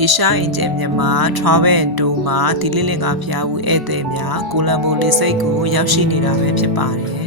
Asia Angel မြန်မာ Travel and Tour မှာဒီလေးလင်ကဖျားဦးဧည့်သည်များကိုလံဘိုလေးစိတ်ကိုရောက်ရှိနေတာပဲဖြစ်ပါတယ်